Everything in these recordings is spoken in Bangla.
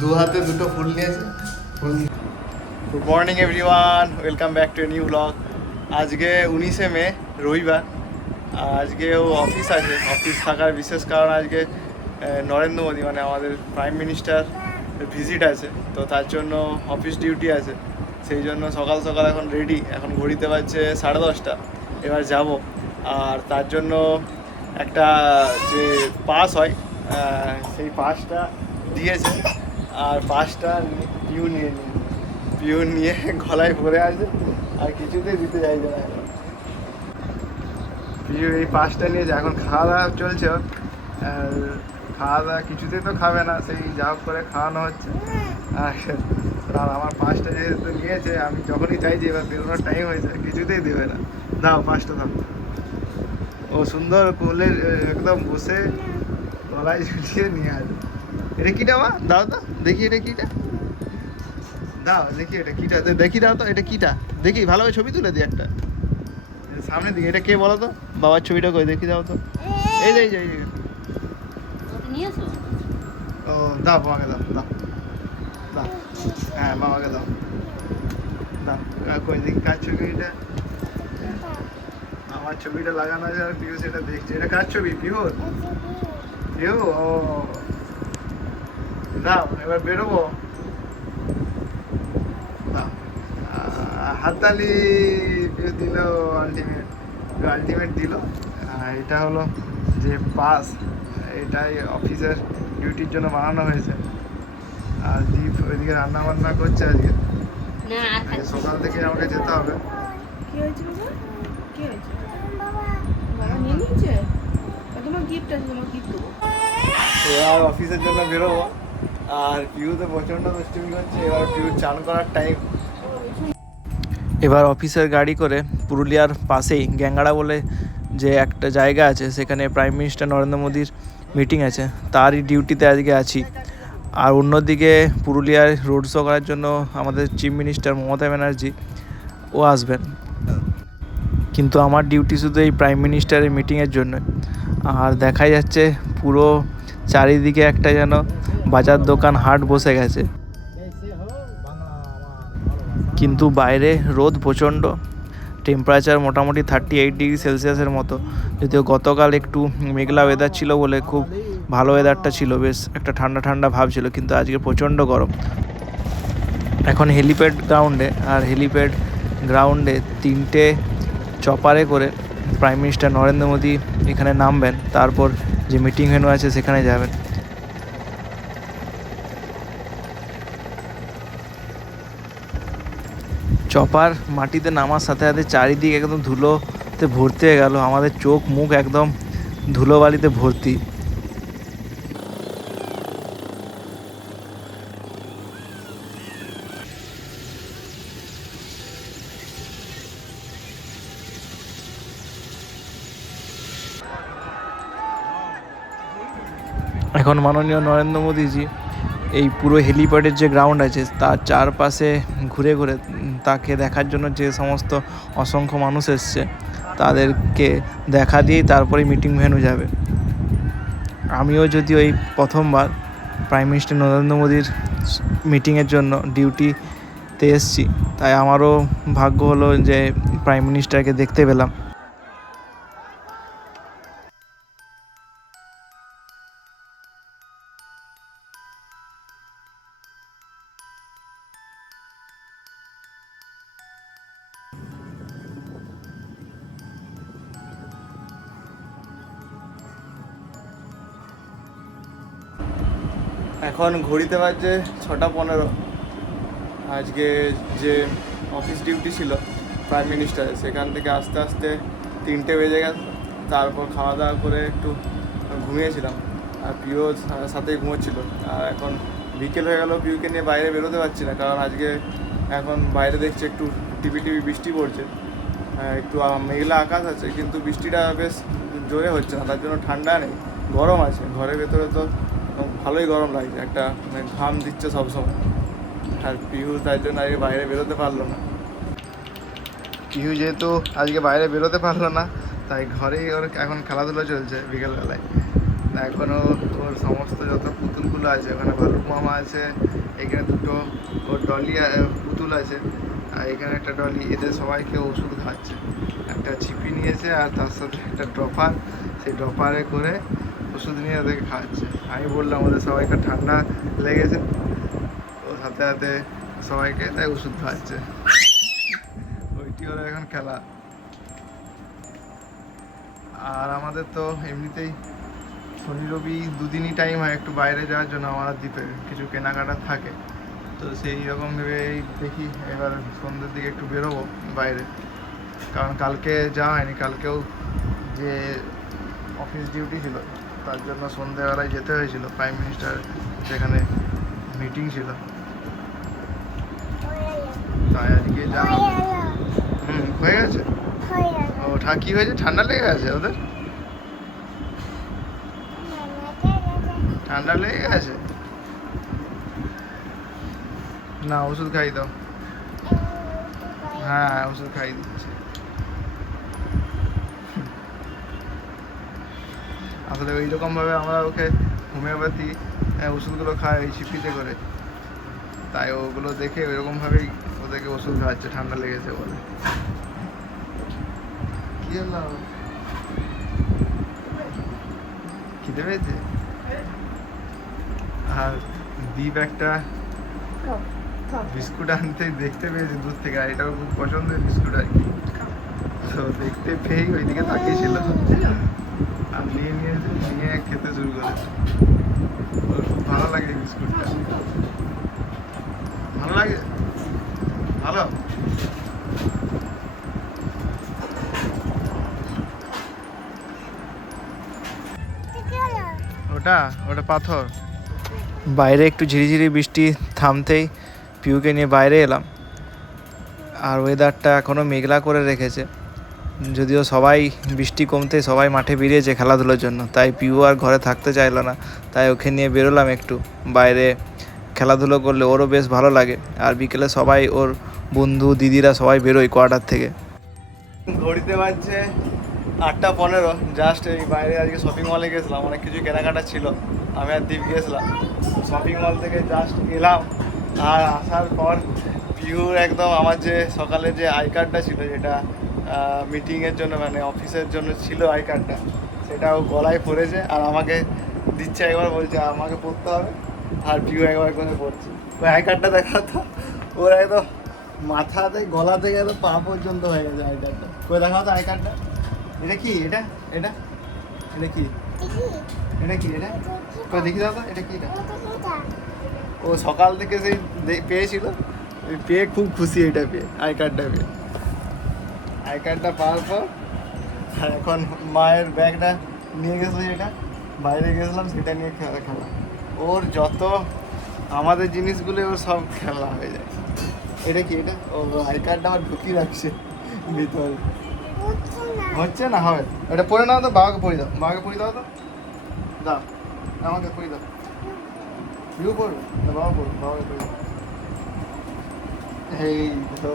দু হাতে দুটো ফুল নিয়েছে। Good morning everyone, welcome back to a new blog. আজকে 19শে মে, রবিবার। আজকেও অফিস আছে। অফিস থাকার বিশেষ কারণ আজকে নরেন্দ্র মোদী মানে আমাদের প্রাইম মিনিস্টার ভিজিট আছে, তো তার জন্য অফিস ডিউটি আছে। সেই জন্য সকাল সকাল এখন রেডি, এখন ঘড়িতে বাজছে 10:30। এবার যাব, আর তার জন্য একটা যে পাস হয় সেই পাসটা দিয়েছে, আর পাসটা পিউ নিয়ে গলায় পরে আছে, আর কিছুতেই দিতে চাইছে না। এখন পিউ এই পাসটা নিয়েছে, এখন খাওয়া দাওয়া চলছে ওর। আর খাওয়া দাওয়া কিছুতেই তো খাবে না, সেই যা হোক করে খাওয়ানো হচ্ছে। আর আমার পাসটা যেহেতু নিয়েছে, আমি যখনই চাইছি এবার বেরোনোর টাইম হয়েছে, কিছুতেই দেবে না। দাও পাসটা, দাও। ও সুন্দর কোলে একদম বসে গলায় ঝুলিয়ে নিয়ে আসবে। এটা কিটা মা? দাও তো দেখি, এটা কিটা? দাও দেখি, এটা কিটা দেখি, দাও তো এটা কিটা দেখি, ভালোভাবে ছবি তুলে দিই একটা সামনে দিকে। এটা কে বলো তো? বাবার ছবিটা কই দেখি, দাও তো। এই যে এই যে ও, দাও বাবাকে, দাও দাও দাও। হ্যাঁ বাবাকে দাও, দাও। কই দেখি কার ছবি এটা? আমার ছবিটা লাগানো আছে, আর পিউ সেটা দেখছে। এটা কার ছবি? পিউর? পিউ? ও দাও, এবার বেরোবো। দাও, হাততালি। পিউ দিল আলটিমেট, আলটিমেট দিল। এটা হলো যে পাস, এটাই অফিসের ডিউটির জন্য বানানো হয়েছে। আর দীপ ওইদিকে রান্না বান্না করছে আজকে। সকাল থেকে আমাকে যেতে হবে। কি হয়েছে বাবা? কি হয়েছে? বাবা নিয়ে নিয়েছে? তোমার গিফট আছে, তোমার গিফট দেবো। এবার অফিসের জন্য বেরোবো, আর পিউ তো প্রচণ্ড দুষ্টুমি করছে। এবার পিউ চান করার টাইম। এবার অফিসের গাড়ি করে পুরুলিয়ার পাশেই গ্যাঙ্গাড়া বলে যে একটা জায়গা আছে, সেখানে প্রাইম মিনিস্টার নরেন্দ্র মোদীর মিটিং আছে, তারই ডিউটিতে আজকে আছি। আর অন্যদিকে পুরুলিয়ায় রোড শো করার জন্য আমাদের চিফ মিনিস্টার মমতা ব্যানার্জি ও আসবেন। কিন্তু আমার ডিউটি শুধু এই প্রাইম মিনিস্টারের মিটিংয়ের জন্য। আর দেখা যাচ্ছে পুরো চারিদিকে একটা যেন বাজার দোকান হাট বসে গেছে। কিন্তু বাইরে রোদ প্রচণ্ড, টেম্পারেচার মোটামুটি 38°C মতো। যদিও গতকাল একটু মেঘলা ওয়েদার ছিল বলে খুব ভালো ওয়েদারটা ছিল, বেশ একটা ঠান্ডা ঠান্ডা ভাব ছিল, কিন্তু আজকে প্রচণ্ড গরম। এখন হেলিপ্যাড গ্রাউন্ডে, আর হেলিপ্যাড গ্রাউন্ডে 3টে চপারে করে প্রাইম মিনিস্টার নরেন্দ্র মোদী এখানে নামবেন, তারপর যে মিটিং ভেন্যু আছে সেখানে যাবেন। চপার মাটিতে নামার সাথে সাথে চারিদিকে একদম ধুলোতে ভর্তি হয়ে গেল, আমাদের চোখ মুখ একদম ধুলোবালিতে ভর্তি। এখন মাননীয় নরেন্দ্র মোদীজি এই পুরো হেলিপ্যাডের যে গ্রাউন্ড আছে তার চারপাশে ঘুরে ঘুরে তাকে দেখার জন্য যে সমস্ত অসংখ্য মানুষ এসছে তাদেরকে দেখা দিয়েই তারপরে মিটিং ভেন্যু যাবে। আমিও যদিও এই প্রথমবার প্রাইম মিনিস্টার নরেন্দ্র মোদীর মিটিংয়ের জন্য ডিউটিতে এসেছি, তাই আমারও ভাগ্য হলো যে প্রাইম মিনিস্টারকে দেখতে পেলাম। এখন ঘড়িতে বাজছে 6:15। আজকে যে অফিস ডিউটি ছিল প্রাইম মিনিস্টারের, সেখান থেকে আস্তে আস্তে 3টে বেজে গেছে। তারপর খাওয়া দাওয়া করে একটু ঘুমিয়েছিলাম, আর পিউ সাথেই ঘুমোচ্ছিল। আর এখন বিকেল হয়ে গেল, পিউকে নিয়ে বাইরে বেরোতে পারছি না, কারণ আজকে এখন বাইরে দেখছি একটু টিপি টিপি বৃষ্টি পড়ছে। একটু মেঘলা আকাশ আছে, কিন্তু বৃষ্টিটা বেশ জোরে হচ্ছে না, তার জন্য ঠান্ডা নেই, গরম আছে। ঘরের ভেতরে তো ভালোই গরম লাগছে, একটা ঘাম দিচ্ছে সবসময়। আর পিহু তার জন্য আজকে বাইরে বেরোতে পারলো না। পিহু যেহেতু আজকে বাইরে বেরোতে পারলো না, তাই ঘরেই ওর এখন খেলাধুলো চলছে বিকেলবেলায়। এখনও ওর সমস্ত যত পুতুলগুলো আছে, ওখানে ভালুক মামা আছে, এখানে দুটো ওর ডলি পুতুল আছে, আর এখানে একটা ডলি, এদের সবাইকে ওষুধ খাচ্ছে। একটা ছিপি নিয়েছে আর তার সাথে একটা ড্রপার, সেই ড্রপারে করে ওষুধ নিয়ে ওদেরকে খাওয়াচ্ছে। আমি বললাম ওদের সবাইকে ঠান্ডা লেগেছে, ওর হাতে হাতে সবাইকে তাই ওষুধ খাওয়াচ্ছে। ওইটি ওরা এখন খেলা। আর আমাদের তো এমনিতেই শনি রবি দুদিনই টাইম হয় একটু বাইরে যাওয়ার জন্য, আমার দ্বীপে কিছু কেনাকাটা থাকে। তো সেই রকম ভেবেই দেখি এবার সন্ধ্যের দিকে একটু বেরোবো বাইরে, কারণ কালকে যাওয়া হয়নি। কালকেও যে অফিস ডিউটি ছিল তার জন্য সন্ধ্যেবেলায় যেতে হয়েছিল, প্রাইম মিনিস্টার যেখানে মিটিং ছিল, তাই আজকে যাওয়া। হয়ে গেছে। ও কি হয়েছে? ঠান্ডা লেগে গেছে ওদের? ঠান্ডা লেগে গেছে? না, ওষুধ খাই দাও। হ্যাঁ, ওষুধ খাই দিচ্ছি। আসলে ওইরকমভাবে আমরা ওকে হোমিওপ্যাথি ওষুধগুলো খাই ওই ছিপিতে করে, তাই ওগুলো দেখে ওইরকমভাবেই ওদেরকে ওষুধ খাওয়াচ্ছে ঠান্ডা লেগেছে বলে। কি হলো? খিদে পেয়েছে? আর দীপ একটা বিস্কুট আনতে দেখতে পেয়েছে দূর থেকে, আর এটাও খুব পছন্দের বিস্কুট আর কি। তো দেখতে পেয়েই ওইদিকে তাকিয়েছিল আর নিয়ে খেতে শুরু করেছে। ওর খুব ভালো লাগে বিস্কুটটা। ভালো লাগে? ভালো। ওটা পাথর। বাইরে একটু ঝিরিঝিরি বৃষ্টি থামতেই পিউকে নিয়ে বাইরে এলাম। আর ওয়েদারটা এখনও মেঘলা করে রেখেছে, যদিও সবাই বৃষ্টি কমতে সবাই মাঠে বেরিয়েছে খেলাধুলোর জন্য, তাই পিউ আর ঘরে থাকতে চাইলো না। তাই ওকে নিয়ে বেরোলাম একটু বাইরে, খেলাধুলো করলে ওরও বেশ ভালো লাগে। আর বিকেলে সবাই ওর বন্ধু দিদিরা সবাই বেরোয় কোয়ার্টার থেকে। ঘড়িতে বাজছে 8:15। জাস্ট এই বাইরে আজকে শপিং মলে গেছিলাম, অনেক কিছু কেনাকাটা ছিল। আমি আর দীপ গেছিলাম শপিং মল থেকে, জাস্ট এলাম। আর আসার পর পিউর একদম আমার যে সকালে যে আই কার্ডটা ছিল, যেটা মিটিংয়ের জন্য মানে অফিসের জন্য ছিল আই কার্ডটা, সেটা ও গলায় পড়েছে আর আমাকে দিচ্ছে, একবার বলছে আমাকে পড়তে হবে, আর পিউ একবার করে পড়ছে। ওই আই কার্ডটা দেখা তো ওর একদম মাথা থেকে গলা থেকে একদম পা পর্যন্ত হয়ে গেছে আই কার্ডটা। কই দেখাও তো আই কার্ডটা। এটা কি? এটা এটা এটা কি? এটা কি? এটা কই দেখি দাও তো, এটা কি? এটা ও সকাল থেকে সেই পেয়েছিল, পেয়ে খুব খুশি এটা পেয়ে, আই কার্ডটা পেয়ে। আই কার্ডটা পাওয়ার পর আর এখন মায়ের ব্যাগটা নিয়ে গেছে, যেটা বাইরে গেছিলাম সেটা নিয়ে খেলা। ওর যত আমাদের জিনিসগুলো ওর সব খেলা হয়ে যায়। এটা কি? এটা ও আই কার্ডটা আমার ঢুকিয়ে রাখছে ভিতরে। হচ্ছে না? হবে। এটা পড়ে নাও তো, বাবাকে পড়ে দাও, বাবাকে পড়ে দাও তো, দাও আমাকে পড়ে দাও। ইউ পড়বে? বাবা পড়বে, বাবাকে পড়ে দাও। এই তো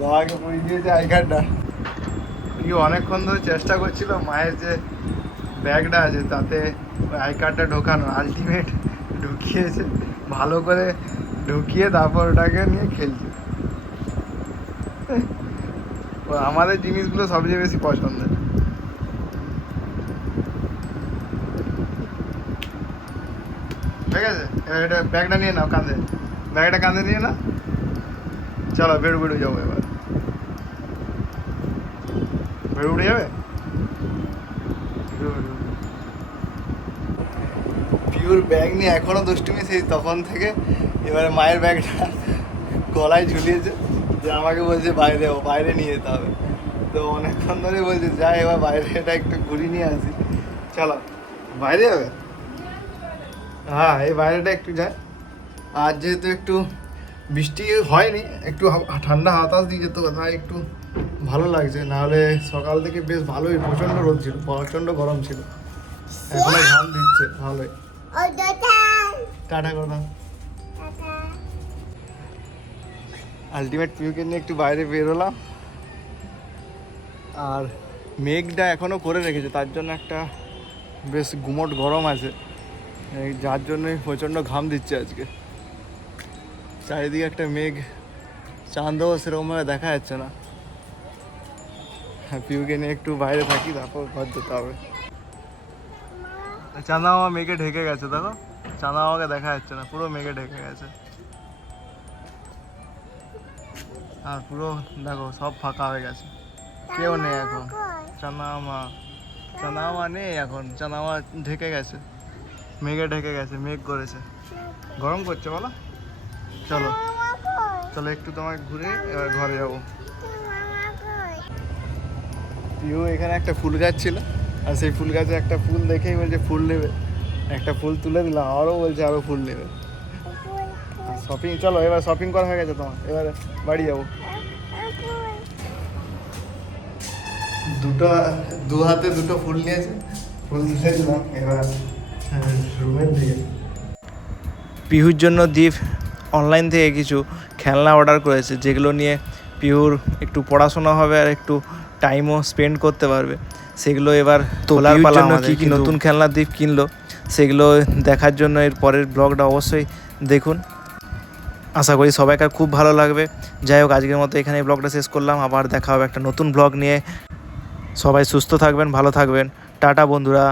বাবাকে পড়ে দিয়েছে আই কার্ডটা। ইউ অনেকক্ষণ ধরে চেষ্টা করছিল মায়ের যে ব্যাগটা আছে তাতে আই কার্ডটা ঢোকানো, আলটিমেট ঢুকিয়েছে, ভালো করে ঢুকিয়ে তারপর ওটাকে নিয়ে খেলছে। আমাদের জিনিসগুলো সবচেয়ে বেশি পছন্দের। ঠিক আছে, এবার এটা ব্যাগটা নিয়ে নাও কাঁধে, ব্যাগটা কাঁধে নিয়ে নাও। চলো বেরু যাবো এবার। বেরু যাবে? পিওর ব্যাগ নিয়ে এখনো দুষ্টুমি সেই তখন থেকে। এবারে মায়ের ব্যাগটা গলায় ঝুলিয়েছে, যে আমাকে বলছে বাইরে নিয়ে যেতে হবে। তো অনেকক্ষণ ধরে বলছে যাই এবার বাইরে এটা একটু ঘুরিয়ে নিয়ে আসি। চলো বাইরে যাবে? হ্যাঁ, এই বাইরেটা একটু যায়। আর যেহেতু একটু বৃষ্টি হয়নি, একটু ঠান্ডা বাতাস দিয়ে যেত, তাই একটু ভালো লাগছে। নাহলে সকাল থেকে বেশ ভালোই প্রচণ্ড রোদ ছিল, প্রচণ্ড গরম ছিল। এখনো ঘাম দিচ্ছে ভালোই। টাটা করো। আলটিমেট পিউকে নিয়ে একটু বাইরে বেরোলাম। আর মেঘটা এখনও করে রেখেছে, তার জন্য একটা বেশ গুমোট গরম আছে, এই যার জন্যই প্রচণ্ড ঘাম দিচ্ছে আজকে। চারিদিকে একটা মেঘ, চাঁদও সেরকমভাবে দেখা যাচ্ছে না। হ্যাঁ, পিউকে নিয়ে একটু বাইরে থাকি, তারপর ঘর যেতে হবে। চাঁদা মামা মেঘে ঢেকে গেছে, দেখো চাঁদা মামাকে দেখা যাচ্ছে না, পুরো মেঘে ঢেকে গেছে। আর পুরো দেখো সব ফাঁকা হয়ে গেছে, কেউ নেই এখন। চাঁদা মামা নেই এখন, চাঁদা মামা ঢেকে গেছে, মেঘে ঢেকে গেছে, মেঘ করেছে। গরম করছে বলো? চলো চলো একটু তোমাকে ঘুরে এবার ঘরে যাবো। পিউ এখানে একটা ফুল গাছ ছিল, আর সেই ফুল গাছে একটা ফুল দেখেই বলছে ফুল নেবে। একটা ফুল তুলে দিলাম, আরও বলছে আরও ফুল নেবে। শপিং চলো, এবার শপিং করা হয়ে গেছে তোমার, এবারে বাড়ি যাবো। দু হাতে দুটো ফুল নিয়েছে, ফুল তুলে দিলাম, এবার রুমের দিকে। পিহুর জন্য দীপ অনলাইন থেকে কিছু খেলনা অর্ডার করেছে, যেগুলো নিয়ে পিহুর একটু পড়াশোনা হবে আর একটু টাইমও স্পেন্ড করতে পারবে। সেগুলো এবার তোলার পালা আমাদের। কী কী নতুন খেলনা দীপ কিনলো সেগুলো দেখার জন্য এর পরের ব্লগটা অবশ্যই দেখুন। আশা করি সবাইকার খুব ভালো লাগবে। যাই হোক, আজকের মতো এখানে ব্লগটা শেষ করলাম, আবার দেখা হবে একটা নতুন ব্লগ নিয়ে। সবাই সুস্থ থাকবেন, ভালো থাকবেন, টাটা বন্ধুরা।